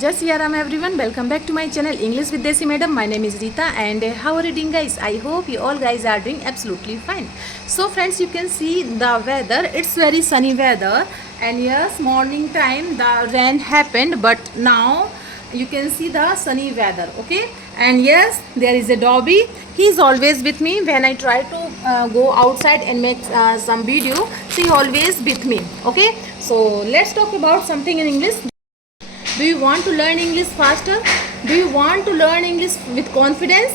Jai Siya Ram everyone, welcome back to my channel English with Desi Madam. My name is Rita and how are you doing guys? I hope you all guys are doing absolutely fine. So friends, you can see the weather, it's very sunny weather, and yes, morning time the rain happened, but now you can see the sunny weather, okay? And yes, there is a Dobby. He is always with me when I try to go outside and make some video. So he always with me, okay? So let's talk about something in English. Do you want to learn English faster? Do you want to learn English with confidence?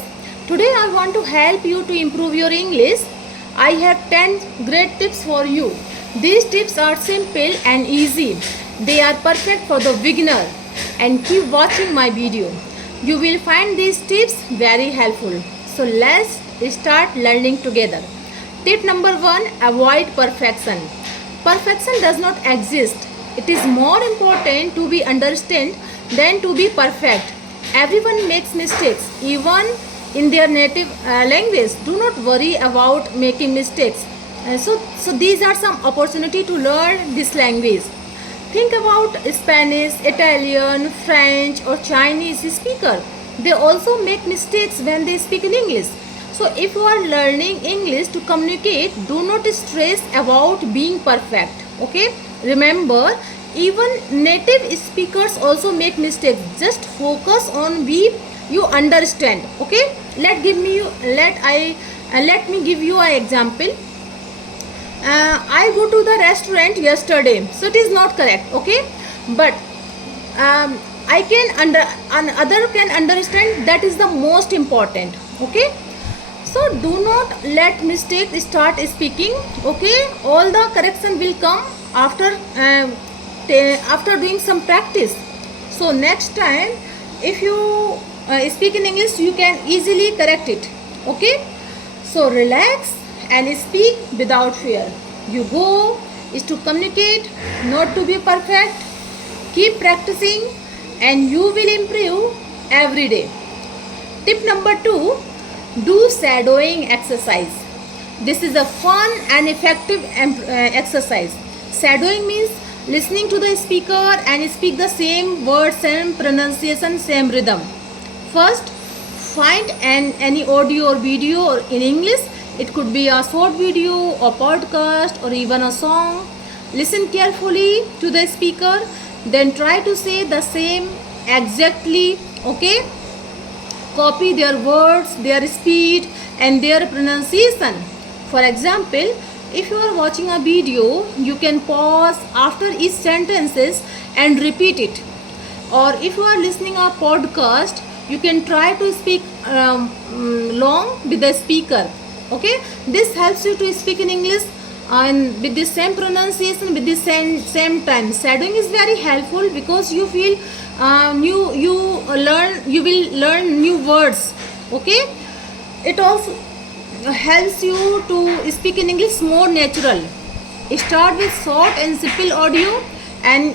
Today I want to help you to improve your English. I have 10 great tips for you. These tips are simple and easy. They are perfect for the beginner. And keep watching my video. You will find these tips very helpful. So let's start learning together. Tip number 1, avoid perfection. Perfection does not exist. It is more important to be understand than to be perfect. Everyone makes mistakes, even in their native language. Do not worry about making mistakes. So these are some opportunity to learn this language. Think about Spanish, Italian, French or Chinese speaker. They also make mistakes when they speak in English. So if you are learning English to communicate, do not stress about being perfect. Okay? Remember, even native speakers also make mistakes. Just focus on you understand. Okay? Let me give you an example. I go to the restaurant yesterday, so it is not correct. Okay, but I can other can understand. That is the most important. Okay, so do not let mistake start speaking. Okay, all the correction will come after after doing some practice. So next time if you speak in English, you can easily correct it. Okay, so relax and speak without fear. Your goal is to communicate, not to be perfect. Keep practicing and you will improve every day. Tip number 2, do shadowing exercise. This is a fun and effective exercise. Shadowing means listening to the speaker and speak the same words, same pronunciation, same rhythm. First, find any audio or video in English. It could be a short video, a podcast or even a song. Listen carefully to the speaker, then try to say the same exactly. Okay? Copy their words, their speed and their pronunciation. For example, if you are watching a video, you can pause after each sentences and repeat it. Or if you are listening a podcast, you can try to speak long with the speaker. Okay, this helps you to speak in English and with the same pronunciation, with the same time. Shadowing is very helpful because you feel you will learn new words. Okay, it also helps you to speak in English more natural. Start with short and simple audio, and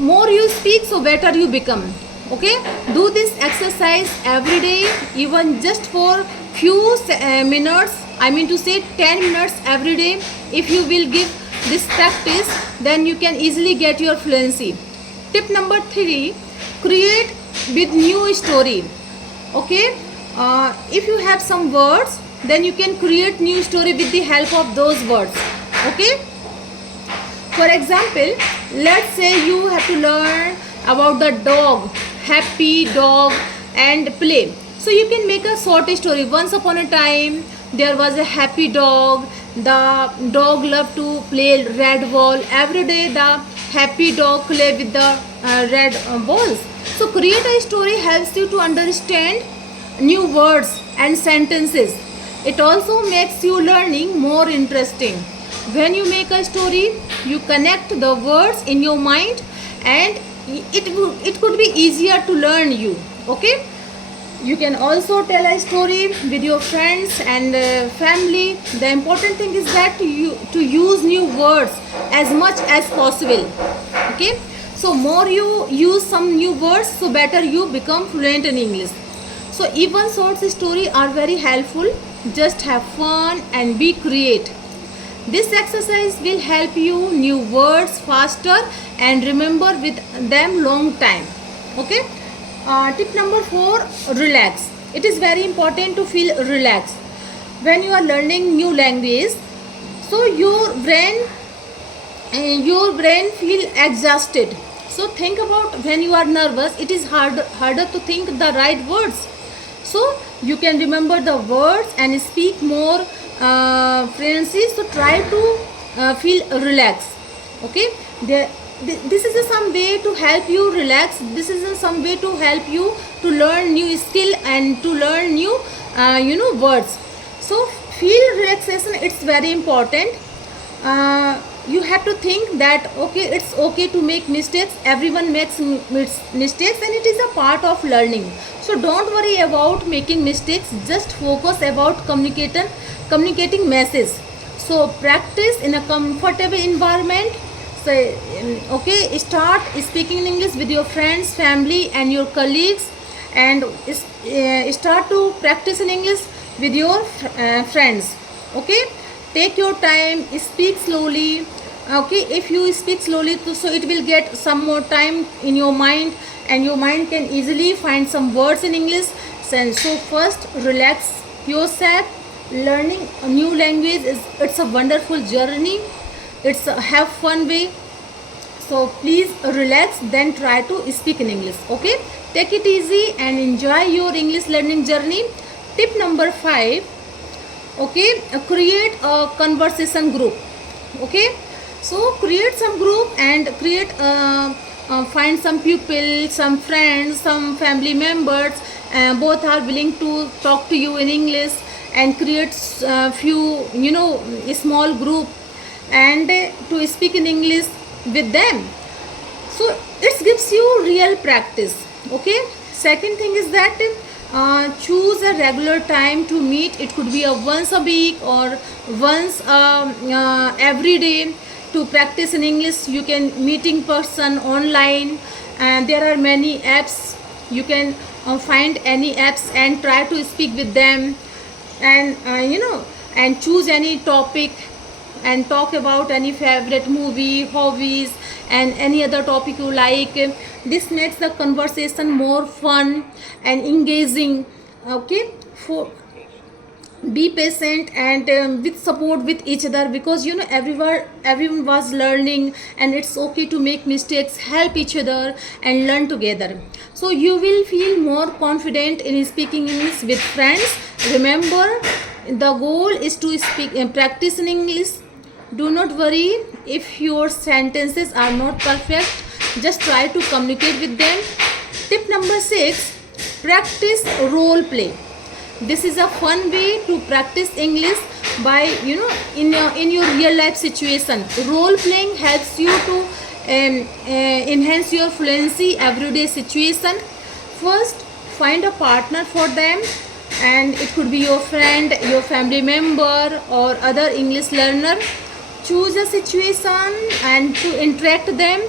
more you speak, so better you become. Okay, do this exercise every day, even just for few minutes. I mean to say 10 minutes every day. If you will give this practice, then you can easily get your fluency. Tip number 3, create with new story. Okay, if you have some words, then you can create new story with the help of those words. Okay, for example, let's say you have to learn about the dog, happy dog and play. So you can make a short story. Once upon a time there was a happy dog. The dog loved to play red ball. Every day the happy dog play with the red balls. So create a story helps you to understand new words and sentences. It also makes you learning more interesting. When you make a story, you connect the words in your mind and it could be easier to learn you. Okay, you can also tell a story with your friends and family. The important thing is that you to use new words as much as possible. Okay, so more you use some new words, so better you become fluent in English. So even short stories are very helpful. Just have fun and be creative. This exercise will help you new words faster and remember with them long time. Okay. Tip number 4, relax. It is very important to feel relaxed when you are learning new language. So your brain feel exhausted. So think about when you are nervous, it is harder to think the right words. So you can remember the words and speak more fluency. So try to feel relaxed. Okay. This is some way to help you relax. This is some way to help you to learn new skill and to learn new words. So feel relaxation, it's very important. You have to think that okay, it's okay to make mistakes. Everyone makes mistakes and it is a part of learning. So don't worry about making mistakes, just focus about communicating message. So practice in a comfortable environment. So okay, start speaking in English with your friends, family and your colleagues, and start to practice in English with your friends. Okay, take your time, speak slowly. Okay, if you speak slowly, so it will get some more time in your mind and your mind can easily find some words in English. So first, relax yourself. Learning a new language it's a wonderful journey. It's a have fun way. So please relax, then try to speak in English. Okay, take it easy and enjoy your English learning journey. Tip number 5, okay, create a conversation group. Okay, so create some group and create find some people, some friends, some family members, both are willing to talk to you in English, and create few small group and to speak in English with them. So it gives you real practice. Okay, second thing is that choose a regular time to meet. It could be a once a week or once every day to practice in English. You can meet in person, online, and there are many apps. You can find any apps and try to speak with them, and and choose any topic and talk about any favorite movie, hobbies and any other topic you like. This makes the conversation more fun and engaging. Okay, for be patient and with support with each other, because everyone was learning and it's okay to make mistakes. Help each other and learn together, so you will feel more confident in speaking English with friends. Remember, the goal is to speak and practice in English. Do not worry if your sentences are not perfect, just try to communicate with them. Tip number 6, practice role play. This is a fun way to practice English by in your real life situation. Role playing helps you to enhance your fluency everyday situation. First, find a partner for them, and it could be your friend, your family member or other English learner. Choose a situation and to interact them.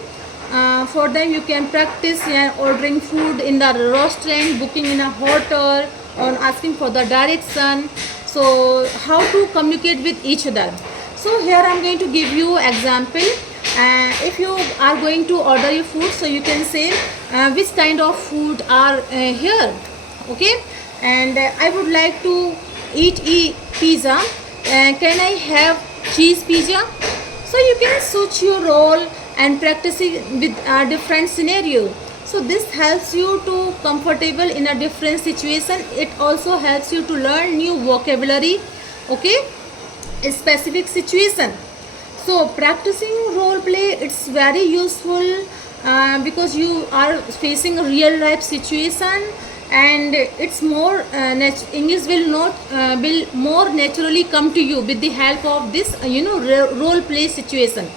For them you can practice ordering food in the restaurant, booking in a hotel, or asking for the direction. So how to communicate with each other. So here I am going to give you example. If you are going to order your food, so you can say which kind of food are here. Okay, and I would like to eat pizza. Can I have cheese pizza? So you can switch your role and practice it with a different scenario. So this helps you to comfortable in a different situation. It also helps you to learn new vocabulary. Okay, a specific situation. So practicing role play, it's very useful because you are facing a real life situation, and it's more English will not will more naturally come to you with the help of this role play situation.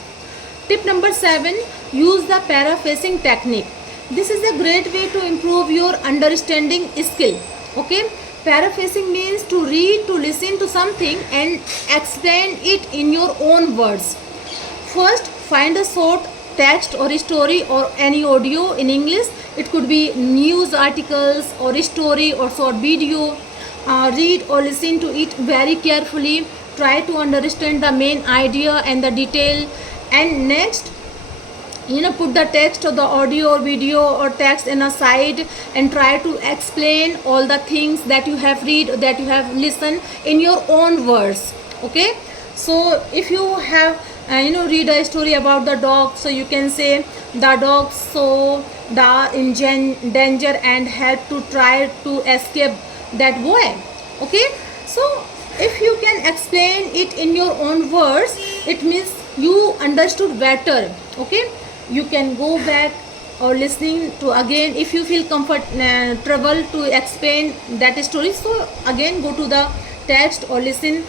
Tip number 7, use the paraphrasing technique. This is a great way to improve your understanding skill. Okay, paraphrasing means to read, to listen to something and explain it in your own words. First, find a short text or a story or any audio in English. It could be news articles or a story or short video. Read or listen to it very carefully. try to understand the main idea and the detail. And next, put the text or the audio or video or text in a side and try to explain all the things that you have read, that you have listened in your own words. Okay, so if you have read a story about the dog, so you can say the dog saw the danger and had to try to escape that boy. Okay, so if you can explain it in your own words, it means you understood better. Okay, you can go back or listening to again if you feel trouble to explain that story. So again go to the text or listen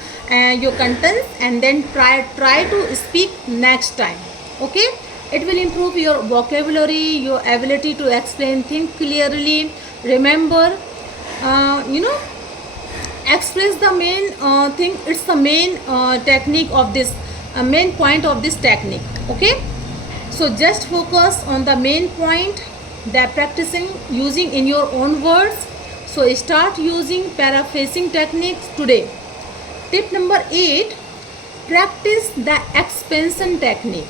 your contents and then try to speak next time. Okay, it will improve your vocabulary, your ability to explain things clearly. Remember, express the main thing. It's the main technique of this main point of this technique. Okay, so just focus on the main point that practicing using in your own words. So start using paraphrasing techniques today. Tip number 8, practice the expansion technique.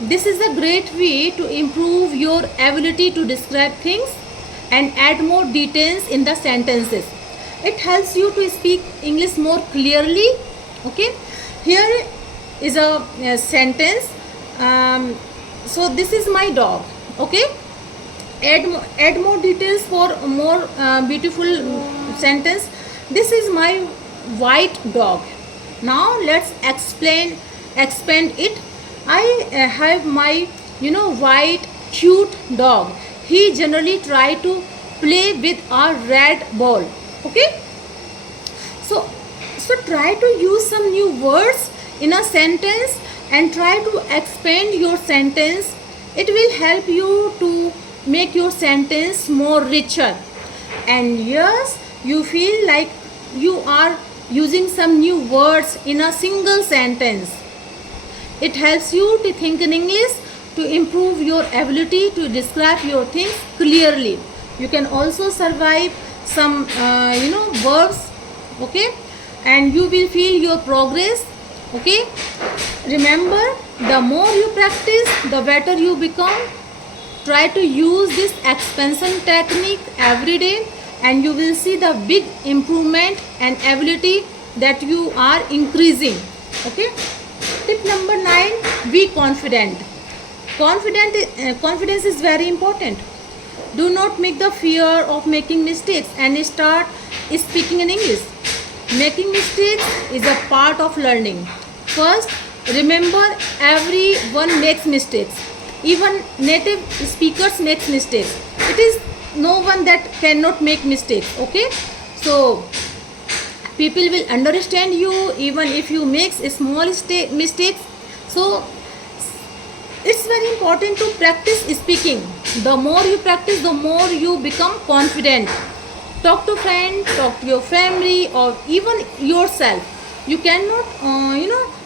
This is a great way to improve your ability to describe things and add more details in the sentences. It helps you to speak English more clearly. Okay, here is a sentence. So this is my dog. Okay, add more details for more beautiful sentence. This is my white dog. Now let's expand it. I have my white cute dog. He generally try to play with a red ball. Okay, so try to use some new words in a sentence and try to expand your sentence. It will help you to make your sentence more richer, and yes, you feel like you are using some new words in a single sentence. It helps you to think in English, to improve your ability to describe your things clearly. You can also survive some verbs. Okay, and you will feel your progress. Okay, remember, the more you practice, the better you become. Try to use this expansion technique every day and you will see the big improvement and ability that you are increasing. Okay, tip number 9, be confident. Confidence is very important. Do not make the fear of making mistakes and start speaking in English. Making mistakes is a part of learning. First, remember, everyone makes mistakes. Even native speakers make mistakes. It is no one that cannot make mistakes. Okay, so people will understand you even if you make small mistakes. So it's very important to practice speaking. The more you practice, the more you become confident. Talk to friends, talk to your family, or even yourself. You cannot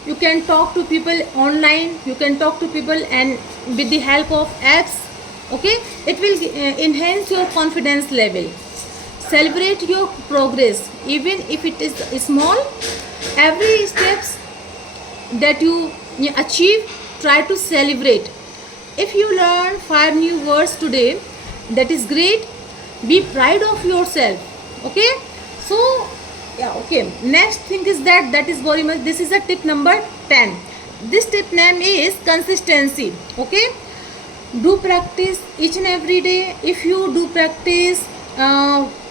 you can talk to people online, you can talk to people and with the help of apps. Okay, it will enhance your confidence level. Celebrate your progress even if it is small. Every steps that you achieve, try to celebrate. If you learn 5 new words today, that is great. Be proud of yourself. Okay, so yeah, okay, next thing is that is very much, this is a tip number 10. This tip name is consistency. Okay, do practice each and every day. If you do practice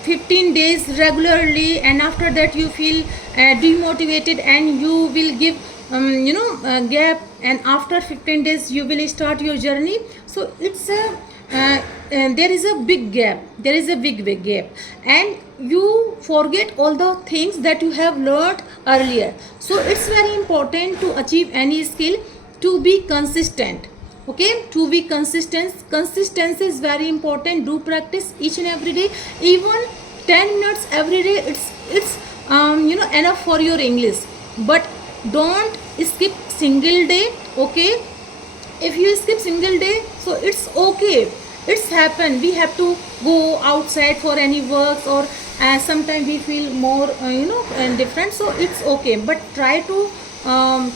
15 days regularly and after that you feel demotivated and you will give gap, and after 15 days you will start your journey, so it's a there is a big gap, and you forget all the things that you have learned earlier. So it's very important to achieve any skill to be consistent. Okay, to be consistent, consistency is very important. Do practice each and every day, even 10 minutes every day. It's enough for your English. But don't skip single day. Okay, if you skip single day, so it's okay, it's happen. We have to go outside for any works or and sometimes we feel more different, so it's okay, but try to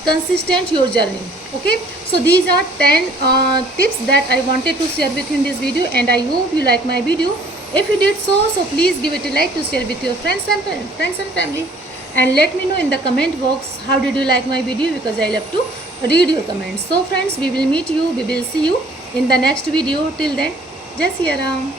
consistent your journey. Okay, so these are 10 tips that I wanted to share with you in this video, and I hope you like my video. If you did so please give it a like to share with your friends and family, and let me know in the comment box how did you like my video, because I love to read your comments. So friends, we will see you in the next video. Till then, Jai Siya Ram.